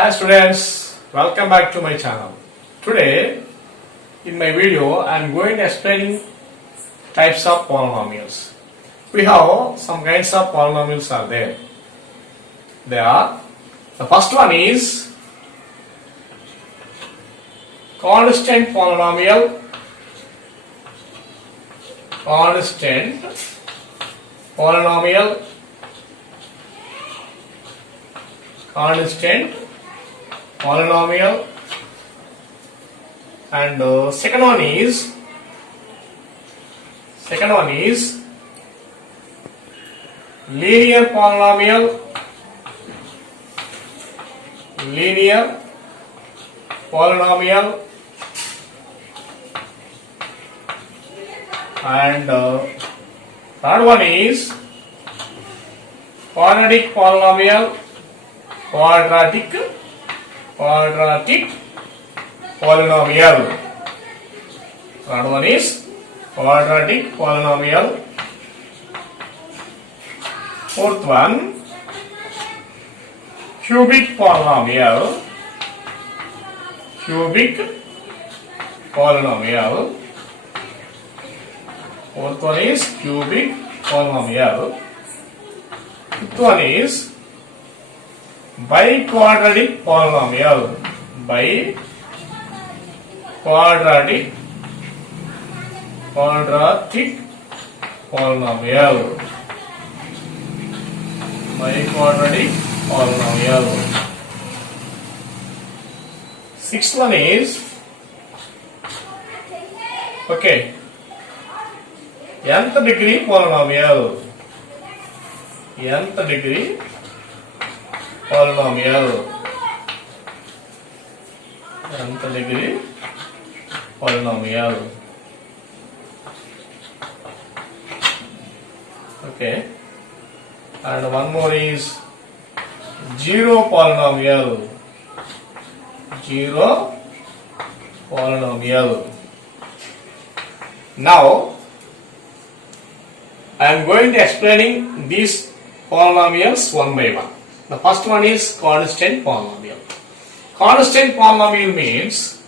Hi students, welcome back to my channel. Today in my video I am going to explain types of polynomials. We have some kinds of polynomials are there. The first one is constant polynomial. Constant polynomial. Constant polynomial. And second one is linear polynomial. Linear polynomial. And third one is quadratic polynomial. Quadratic polynomial. Third one is quadratic polynomial. Fourth one, cubic polynomial. Cubic polynomial. Fourth one is cubic polynomial. Fifth one is biquadratic polynomial. Biquadratic polynomial. Biquadratic polynomial. Sixth one is nth degree polynomial. Nth degree polynomial. Nth degree polynomial. And one more is zero polynomial. Zero polynomial. Now I am going to explaining these polynomials one by one. The first one is constant polynomial. Constant polynomial means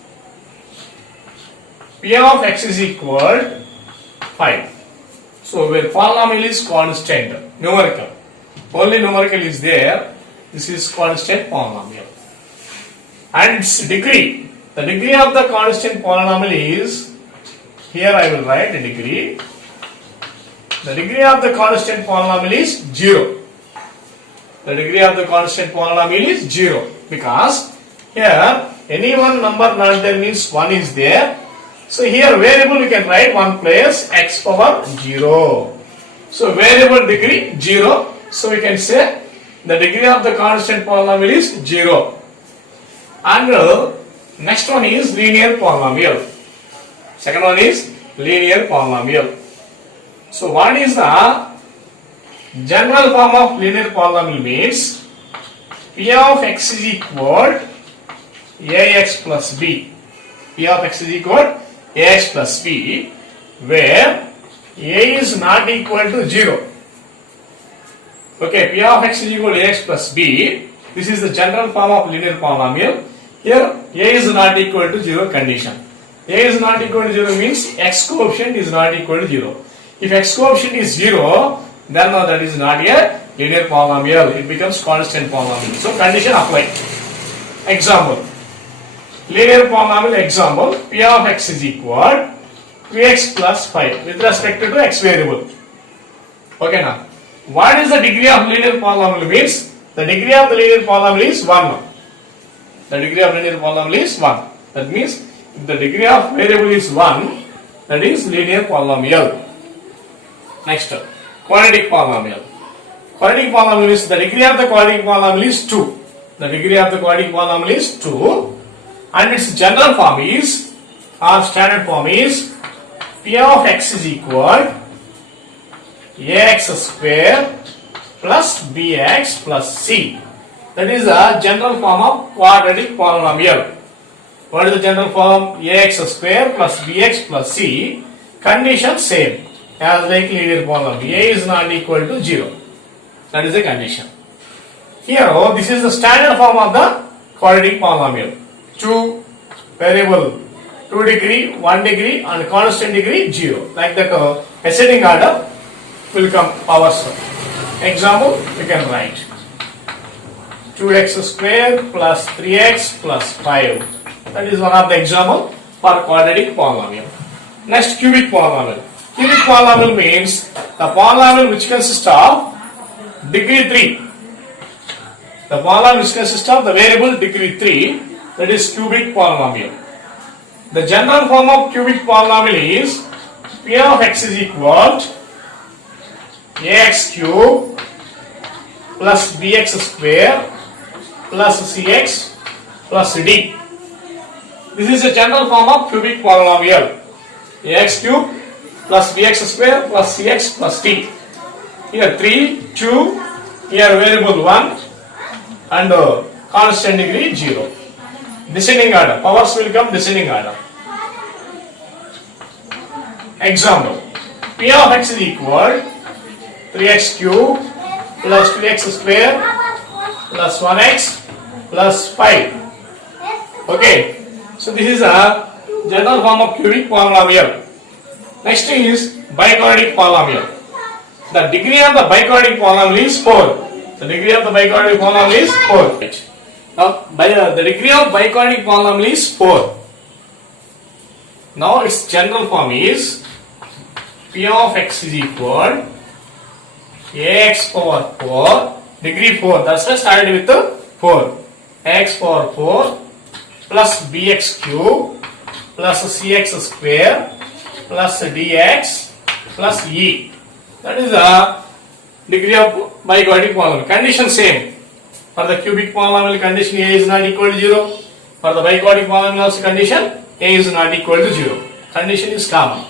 p of x is equal 5. So where polynomial is constant, numerical, only numerical is there, this is constant polynomial. And its degree, the degree of the constant polynomial is, here I will write the degree. The degree of the constant polynomial is 0. The degree of the constant polynomial is 0 because here any one number not there means 1 is there. So here variable we can write 1 place x power 0. So variable degree 0. So we can say the degree of the constant polynomial is 0. And next one is linear polynomial. Second one is linear polynomial. So what is the general form of linear polynomial means p of x is equal ax plus b. P of x is equal ax plus b, where a is not equal to 0. P of x is equal to ax plus b. This is the general form of linear polynomial. Here a is not equal to 0 condition. A is not equal to 0 means x coefficient is not equal to 0. If x coefficient is 0, then that is not a linear polynomial. It becomes constant polynomial. So condition applied. Example. Linear polynomial example. P of x is equal to x plus 5 with respect to x variable. Now. What is the degree of linear polynomial means? The degree of the linear polynomial is 1. The degree of linear polynomial is 1. That means if the degree of variable is 1, that is linear polynomial. Next, quadratic polynomial. Quadratic polynomial is the degree of the quadratic polynomial is 2. The degree of the quadratic polynomial is 2, and its general form is, or standard form is, p of x is equal ax square plus bx plus c. That is the general form of quadratic polynomial. What is the general form? Ax square plus bx plus c. Condition same as like linear polynomial. A is not equal to 0. That is the condition. Here, this is the standard form of the quadratic polynomial. Two variable, 2 degree, 1 degree, and constant degree 0. Like that, ascending order will come powers. Example, you can write 2x square plus 3x plus 5. That is one of the example for quadratic polynomial. Next, cubic polynomial. Cubic polynomial means the polynomial which consists of degree 3. The polynomial which consists of the variable degree 3, that is cubic polynomial. The general form of cubic polynomial is p of x is equal to ax cube plus bx square plus cx plus d. This is the general form of cubic polynomial. Ax cube plus bx square plus cx plus d. Here 3, 2, here variable 1 and constant degree 0. Descending order. Powers will come descending order. Example. P of x is equal 3x cube plus 2x square plus 1x plus 5. Okay. So this is a general form of cubic polynomial. Next thing is biquadratic polynomial. The degree of the biquadratic polynomial is 4. The degree of the biquadratic polynomial is 4. Now, the degree of biquadratic polynomial is 4. Now, its general form is p of x is equal ax power 4, degree 4. That's why started with the 4. X power 4 plus bx cube plus cx square plus dx plus e. That is the degree of biquadratic polynomial. Condition same. For the cubic polynomial condition a is not equal to 0. For the biquadratic polynomial also condition a is not equal to 0. Condition is common.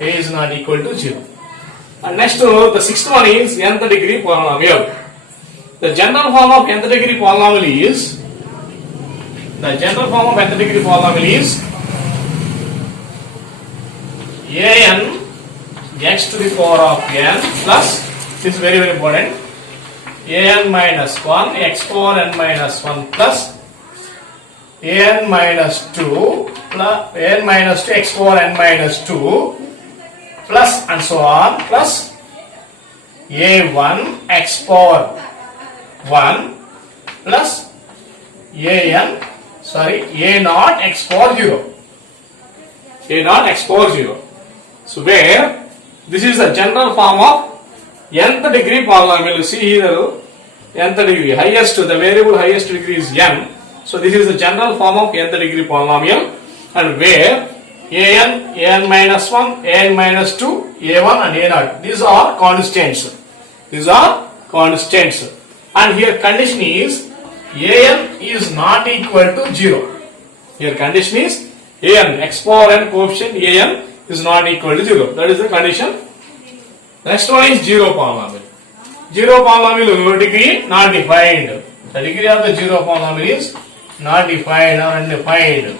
A is not equal to 0. And next the sixth one is nth degree polynomial. The general form of nth degree polynomial is an x to the power of n plus, this is very important, an minus 1 x power n minus 1 plus an minus 2 plus an minus 2 x power n minus 2 plus and so on plus a1 x power 1 plus a naught x power 0. A naught x power 0. So where this is the general form of nth degree polynomial. You see here nth degree, highest, the variable highest degree is n. So this is the general form of nth degree polynomial, and where an minus 1, an minus 2, a1 and a naught, these are constants. And here condition is an is not equal to 0. Here condition is an x power n coefficient an is not equal to 0. That is the condition. Next one is zero polynomial. Zero polynomial degree not defined. The degree of the zero polynomial is not defined or undefined.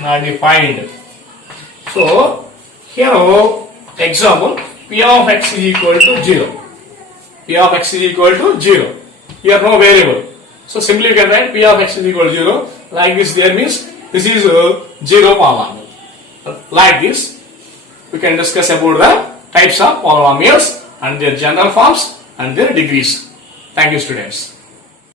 Not defined. So here example, p of x is equal to 0. P of x is equal to 0. Here no variable. So simply you can write p of x is equal to 0. Like this there means this is a zero polynomial. Like this we can discuss about the types of polynomials and their general forms and their degrees. Thank you, students.